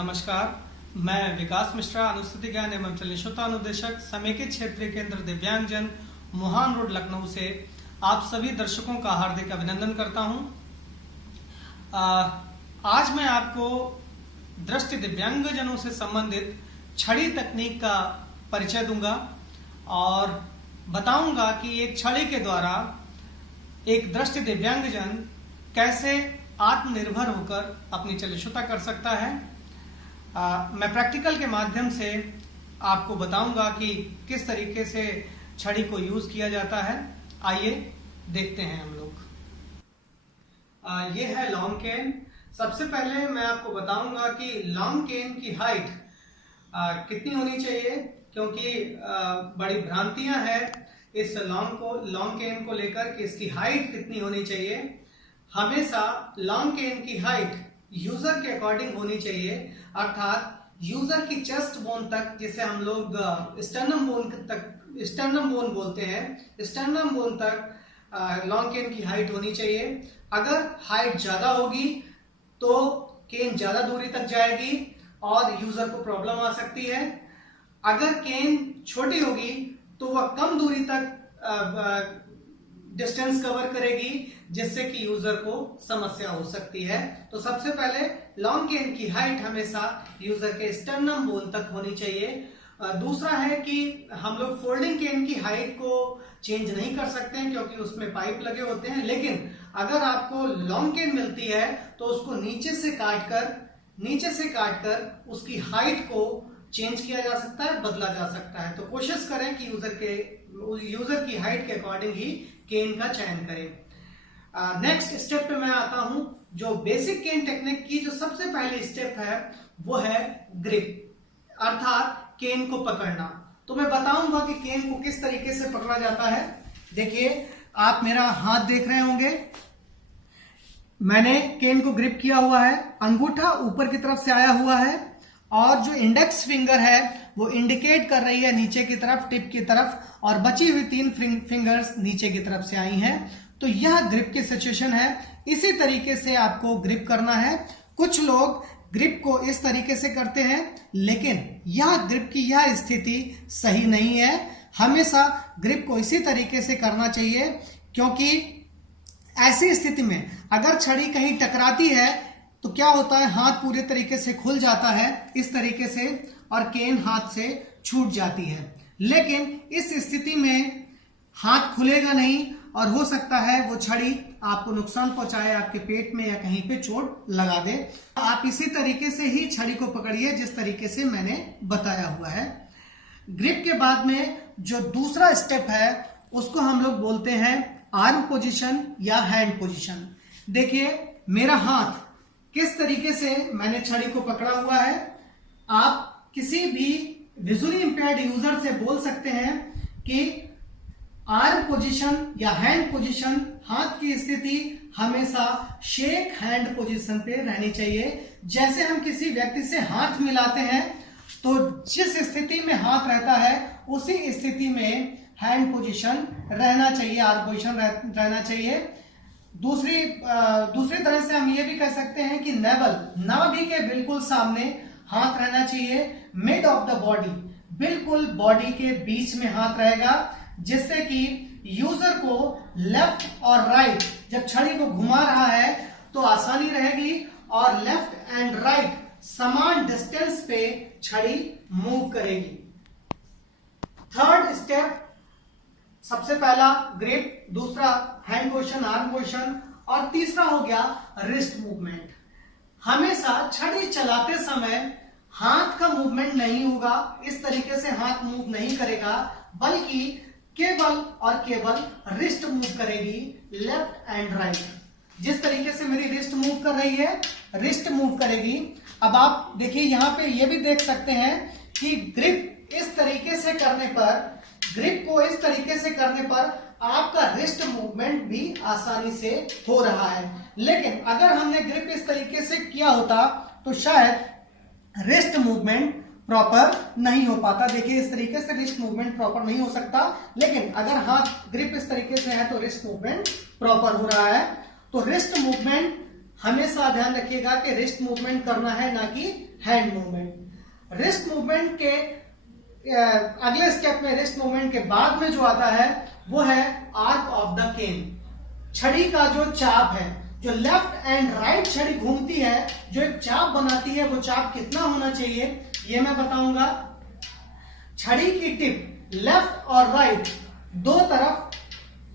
नमस्कार, मैं विकास मिश्रा, अनुस्थिति ज्ञान एवं चलित अनुदेशक, समेकित क्षेत्रीय केंद्र दिव्यांगजन, मुहान रोड, लखनऊ से आप सभी दर्शकों का हार्दिक अभिनंदन करता हूं। आज मैं आपको दृष्टि दिव्यांगजनों से संबंधित छड़ी तकनीक का परिचय दूंगा और बताऊंगा कि एक छड़ी के द्वारा एक दृष्टि दिव्यांगजन कैसे आत्मनिर्भर होकर अपनी चलितता कर सकता है। मैं प्रैक्टिकल के माध्यम से आपको बताऊंगा कि किस तरीके से छड़ी को यूज किया जाता है। आइए देखते हैं हम लोग। ये है लॉन्ग केन। सबसे पहले मैं आपको बताऊंगा कि लॉन्ग केन की हाइट कितनी होनी चाहिए, क्योंकि बड़ी भ्रांतियां हैं इस लॉन्ग केन को लेकर कि इसकी हाइट कितनी होनी चाहिए। हमेशा लॉन्ग केन की हाइट यूजर के अकॉर्डिंग होनी चाहिए, अर्थात यूजर की चेस्ट बोन तक, जिसे हम लोग स्टर्नम बोन बोलते हैं, स्टर्नम बोन तक लॉन्ग केन की हाइट होनी चाहिए। अगर हाइट ज्यादा होगी तो केन ज्यादा दूरी तक जाएगी और यूजर को प्रॉब्लम आ सकती है। अगर केन छोटी होगी तो वह कम दूरी तक डिस्टेंस कवर करेगी, जिससे कि यूजर को समस्या हो सकती है। तो सबसे पहले लॉन्ग केन की हाइट हमेशा यूजर के स्टर्नम बोन तक होनी चाहिए। दूसरा है कि हम लोग फोल्डिंग केन की हाइट को चेंज नहीं कर सकते हैं, क्योंकि उसमें पाइप लगे होते हैं। लेकिन अगर आपको लॉन्ग केन मिलती है तो उसको नीचे से काटकर उसकी हाइट को चेंज किया जा सकता है, बदला जा सकता है। तो कोशिश करें कि यूजर की हाइट के अकॉर्डिंग ही केन का चयन करें। नेक्स्ट स्टेप पे मैं आता हूं। जो बेसिक केन टेक्निक की जो सबसे पहली स्टेप है वो है ग्रिप, अर्थात केन को पकड़ना। तो मैं बताऊंगा कि केन को किस तरीके से पकड़ा जाता है। देखिए, आप मेरा हाथ देख रहे होंगे, मैंने केन को ग्रिप किया हुआ है, अंगूठा ऊपर की तरफ से आया हुआ है और जो इंडेक्स फिंगर है वो इंडिकेट कर रही है नीचे की तरफ, टिप की तरफ, और बची हुई 3 फिंगर्स नीचे की तरफ से आई हैं। तो यह ग्रिप की सिचुएशन है। इसी तरीके से आपको ग्रिप करना है। कुछ लोग ग्रिप को इस तरीके से करते हैं, लेकिन यह ग्रिप की यह स्थिति सही नहीं है। हमेशा ग्रिप को इसी तरीके से करना चाहिए, क्योंकि ऐसी स्थिति में अगर छड़ी कहीं टकराती है तो क्या होता है, हाथ पूरे तरीके से खुल जाता है इस तरीके से और केन हाथ से छूट जाती है। लेकिन इस स्थिति में हाथ खुलेगा नहीं और हो सकता है वो छड़ी आपको नुकसान पहुंचाए, आपके पेट में या कहीं पे चोट लगा दे। आप इसी तरीके से ही छड़ी को पकड़िए जिस तरीके से मैंने बताया हुआ है। ग्रिप के बाद में जो दूसरा स्टेप है उसको हम लोग बोलते हैं आर्म पोजीशन या हैंड पोजीशन। देखिए, मेरा हाथ किस तरीके से मैंने छड़ी को पकड़ा हुआ है। आप किसी भी विजुअली इंपेयर्ड यूजर से बोल सकते हैं कि आर्म पोजीशन या हैंड पोजीशन, हाथ की स्थिति हमेशा शेक हैंड पोजीशन पे रहनी चाहिए। जैसे हम किसी व्यक्ति से हाथ मिलाते हैं तो जिस स्थिति में हाथ रहता है उसी स्थिति में हैंड पोजीशन रहना चाहिए, आर्म पोजीशन रहना चाहिए। दूसरी तरह से हम ये भी कह सकते हैं कि नाभि के बिल्कुल सामने हाथ रहना चाहिए। मिड ऑफ द बॉडी, बिल्कुल बॉडी के बीच में हाथ रहेगा, जिससे कि यूजर को लेफ्ट और राइट जब छड़ी को घुमा रहा है तो आसानी रहेगी और लेफ्ट एंड राइट समान डिस्टेंस पे छड़ी मूव करेगी। थर्ड स्टेप, सबसे पहला ग्रिप, दूसरा हैंड पोजीशन, आर्म पोजीशन, और तीसरा हो गया रिस्ट मूवमेंट। हमेशा छड़ी चलाते समय हाथ का मूवमेंट नहीं होगा, इस तरीके से हाथ मूव नहीं करेगा, बल्कि केवल रिस्ट मूव करेगी, लेफ्ट एंड राइट। जिस तरीके से मेरी रिस्ट मूव कर रही है, रिस्ट मूव करेगी। अब आप देखिए, यहां पे ये भी देख सकते हैं कि ग्रिप इस तरीके से करने पर, ग्रिप को इस तरीके से करने पर आपका रिस्ट मूवमेंट भी आसानी से हो रहा है। लेकिन अगर हमने ग्रिप इस तरीके से किया होता तो शायद रिस्ट मूवमेंट प्रॉपर नहीं हो पाता। देखिए, इस तरीके से रिस्ट मूवमेंट प्रॉपर नहीं हो सकता, लेकिन अगर हाथ ग्रिप इस तरीके से है तो रिस्ट मूवमेंट प्रॉपर हो रहा है। तो रिस्ट मूवमेंट हमेशा ध्यान रखिएगा कि रिस्ट मूवमेंट करना है, ना कि हैंड मूवमेंट। रिस्ट मूवमेंट के अगले स्टेप में, रिस्ट मूवमेंट के बाद में जो आता है वो है आर्क ऑफ द केन। छड़ी का जो चाप है, जो लेफ्ट एंड राइट छड़ी घूमती है, जो एक चाप बनाती है, वो चाप कितना होना चाहिए ये मैं बताऊंगा। छड़ी की टिप लेफ्ट और राइट दो तरफ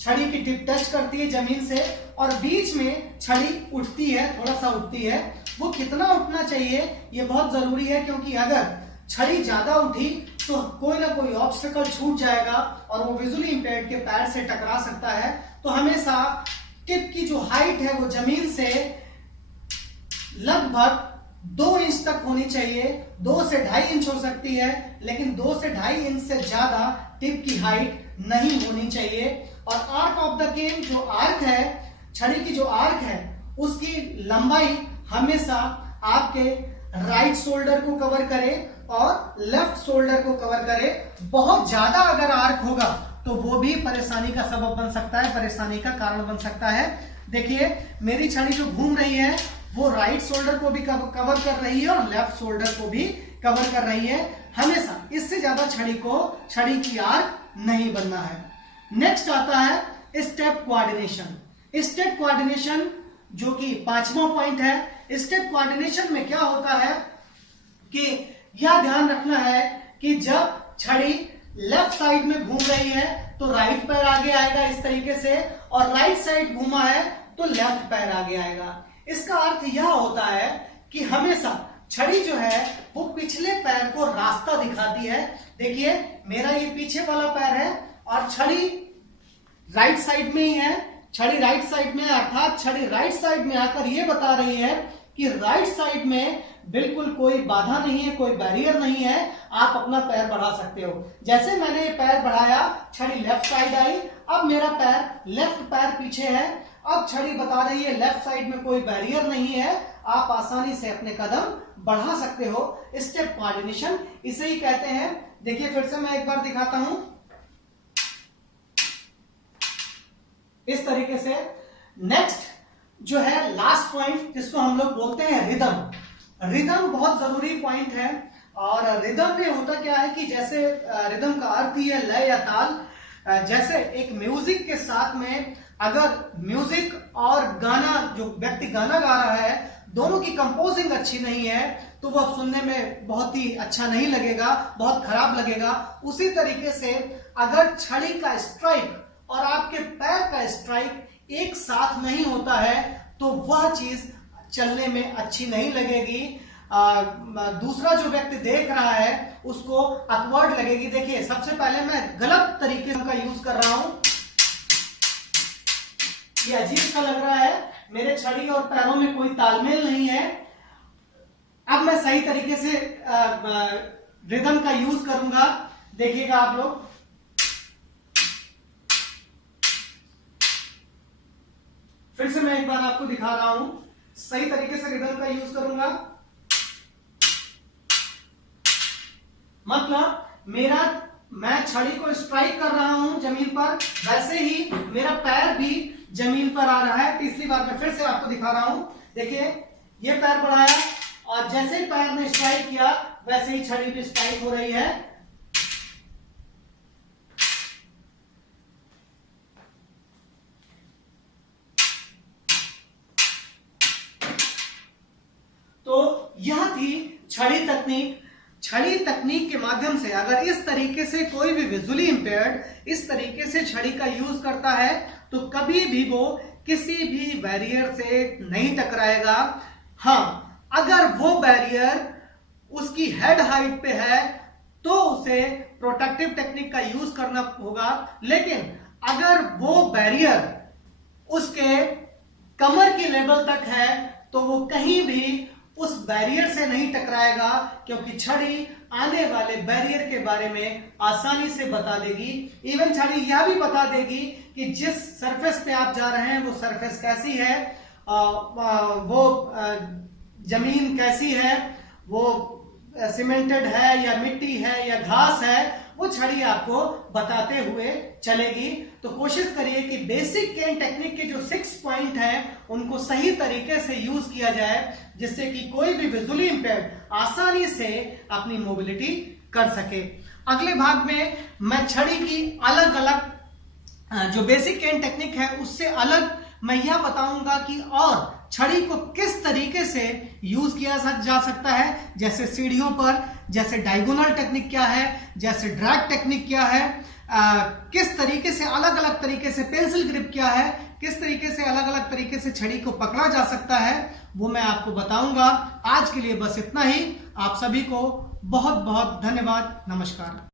छड़ी की टिप टच करती है जमीन से, और बीच में छड़ी उठती है, थोड़ा सा उठती है। वो कितना उठना चाहिए ये बहुत जरूरी है, क्योंकि अगर छड़ी ज्यादा उठी तो कोई ना कोई ऑब्स्टिकल छूट जाएगा और वो विजुअली इंपेयर्ड के पैर से टकरा सकता है। तो हमेशा टिप की जो हाइट है वो जमीन से लगभग 2 इंच तक होनी चाहिए। 2 से 2.5 इंच हो सकती है, लेकिन 2 से 2.5 इंच से ज्यादा टिप की हाइट नहीं होनी चाहिए। और आर्क ऑफ द केन, जो आर्क है, छड़ी की जो आर्क है, उसकी लंबाई हमेशा आपके राइट शोल्डर को कवर करे और लेफ्ट शोल्डर को कवर करे। बहुत ज्यादा अगर आर्क होगा तो वो भी परेशानी का सबब बन सकता है, परेशानी का कारण बन सकता है। देखिए मेरी छड़ी जो घूम रही है वो राइट शोल्डर को भी कवर कर रही है और लेफ्ट शोल्डर को भी कवर कर रही है। हमेशा इससे ज्यादा छड़ी की आर्क नहीं बनना है। नेक्स्ट आता है स्टेप कोऑर्डिनेशन। स्टेप कोऑर्डिनेशन जो कि 5वां पॉइंट है। स्टेप कोऑर्डिनेशन में क्या होता है कि यह ध्यान रखना है कि जब छड़ी लेफ्ट साइड में घूम रही है तो राइट पैर आगे आएगा इस तरीके से, और राइट साइड घूमा है तो लेफ्ट पैर आगे आएगा। इसका अर्थ यह होता है कि हमेशा छड़ी जो है वो पिछले पैर को रास्ता दिखाती है। देखिए मेरा ये पीछे वाला पैर है और छड़ी राइट साइड में ही है। छड़ी राइट साइड में, अर्थात छड़ी राइट साइड में आकर ये बता रही है कि राइट साइड में बिल्कुल कोई बाधा नहीं है, कोई बैरियर नहीं है, आप अपना पैर बढ़ा सकते हो। जैसे मैंने ये पैर बढ़ाया, छड़ी लेफ्ट साइड आई, अब मेरा पैर लेफ्ट पैर पीछे है। अब छड़ी बता रही है लेफ्ट साइड में कोई बैरियर नहीं है, आप आसानी से अपने कदम बढ़ा सकते हो। स्टेप कोऑर्डिनेशन इसे ही कहते हैं। देखिए फिर से मैं एक बार दिखाता हूं इस तरीके से। नेक्स्ट जो है लास्ट पॉइंट, जिसको हम लोग बोलते हैं रिदम। रिदम बहुत जरूरी पॉइंट है। और रिदम में होता क्या है कि जैसे रिदम का अर्थ ही है लय या ताल। जैसे एक म्यूजिक के साथ में अगर म्यूजिक और गाना, जो व्यक्ति गाना गा रहा है, दोनों की कंपोजिंग अच्छी नहीं है तो वह सुनने में बहुत ही अच्छा नहीं लगेगा, बहुत खराब लगेगा। उसी तरीके से अगर छड़ी का स्ट्राइक और आपके पैर का स्ट्राइक एक साथ नहीं होता है तो वह चीज चलने में अच्छी नहीं लगेगी। दूसरा जो व्यक्ति देख रहा है उसको ऑकवर्ड लगेगी। देखिए सबसे पहले मैं गलत तरीके का यूज कर रहा हूं, ये अजीब सा लग रहा है, मेरे छड़ी और पैरों में कोई तालमेल नहीं है। अब मैं सही तरीके से रिदम का यूज करूंगा, देखिएगा आप लोग। फिर से मैं एक बार आपको दिखा रहा हूं, सही तरीके से रिदम का यूज करूंगा। मतलब मैं छड़ी को स्ट्राइक कर रहा हूं जमीन पर, वैसे ही मेरा पैर भी जमीन पर आ रहा है। तीसरी बार मैं फिर से आपको दिखा रहा हूं। देखिए ये पैर बढ़ाया और जैसे ही पैर ने स्ट्राइक किया वैसे ही छड़ी भी स्ट्राइक हो रही है। तो यह थी छड़ी तकनीक। छड़ी तकनीक के माध्यम से अगर इस तरीके से कोई भी विजुअली इंपेयर्ड इस तरीके से छड़ी का यूज करता है तो कभी भी वो किसी भी बैरियर से नहीं टकराएगा। हाँ, अगर वो बैरियर उसकी हेड हाइट पे है तो उसे प्रोटेक्टिव टेक्निक का यूज करना होगा। लेकिन अगर वो बैरियर उसके कमर की लेवल तक है तो वो कहीं भी उस बैरियर से नहीं टकराएगा, क्योंकि छड़ी आने वाले बैरियर के बारे में आसानी से बता देगी। इवन छड़ी यह भी बता देगी कि जिस सरफेस पे आप जा रहे हैं वो सरफेस कैसी है, वो जमीन कैसी है, वो सीमेंटेड है या मिट्टी है या घास है, वो छड़ी आपको बताते हुए चलेगी। तो कोशिश करिए कि बेसिक केन टेक्निक के जो 6 पॉइंट हैं उनको सही तरीके से यूज किया जाए, जिससे कि कोई भी विजुअली इंपेयर्ड आसानी से अपनी मोबिलिटी कर सके। अगले भाग में मैं छड़ी की अलग अलग जो बेसिक केन टेक्निक है उससे अलग मैं यह बताऊंगा कि और छड़ी को किस तरीके से यूज किया जा सकता है, जैसे सीढ़ियों पर, जैसे डायगोनल टेक्निक क्या है, जैसे ड्रैग टेक्निक क्या है, किस तरीके से अलग अलग तरीके से पेंसिल ग्रिप क्या है, किस तरीके से अलग अलग तरीके से छड़ी को पकड़ा जा सकता है, वो मैं आपको बताऊंगा। आज के लिए बस इतना ही। आप सभी को बहुत बहुत धन्यवाद। नमस्कार।